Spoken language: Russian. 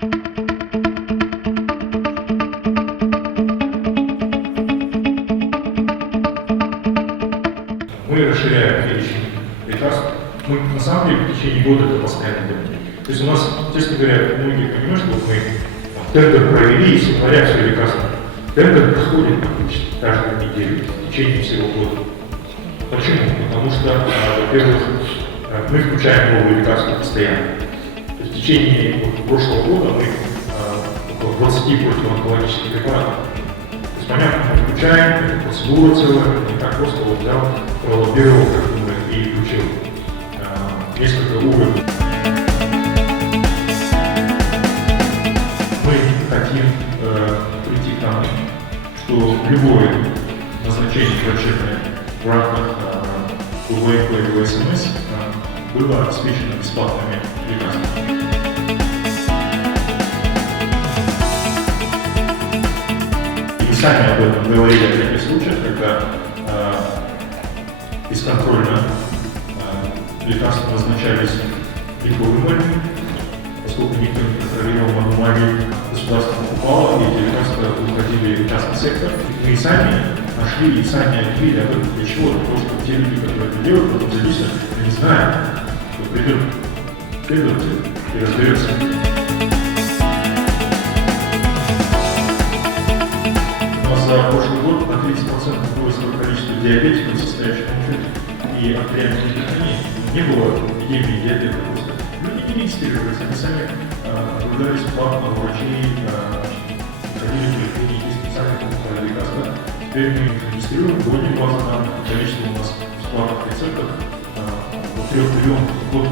Мы расширяем перечень лекарств. Мы на самом деле в течение года это постоянно делаем. То есть у нас, честно говоря, многие понимают, что мы тендер провели, и с января все лекарства. Тендер проходит обычно каждую неделю в течение всего года. Почему? Потому что, во-первых, мы включаем новые лекарства постоянно. То есть в течение прошлого года мы около 20 противоонкологических препаратов. То есть, понятно, мы включаем, это процедура целая, не так просто вот взял, пролоббировал, как мы, и включил несколько уровней. Мы хотим прийти к тому, что любое назначение врачебное в рамках УВП и УСМС было обеспечено бесплатными лекарствами. И сами об этом говорили в таких случаях, когда бесконтрольно лекарства назначались легковым, поскольку никто не контролировал, на бумаге государство покупало, и эти лекарства уходили в частный сектор. Мы и сами нашли, и сами открыли об этом для чего? Для того, чтобы те люди, которые это делают, потом зависят, они знают, что придет следователь и разберется. У нас за прошлый год на 30% выросло количество диабетиков, состоящих в учете, и артериальной гипертонии. Не было эпидемии диабета просто. Люди не регистрировались, они сами наблюдались платно у врачей, ходили в поликлинике, есть специальные покупали лекарства. Теперь мы их регистрируем, вводим базу данных, количество у нас бесплатных рецептов, 3 миллионов в год.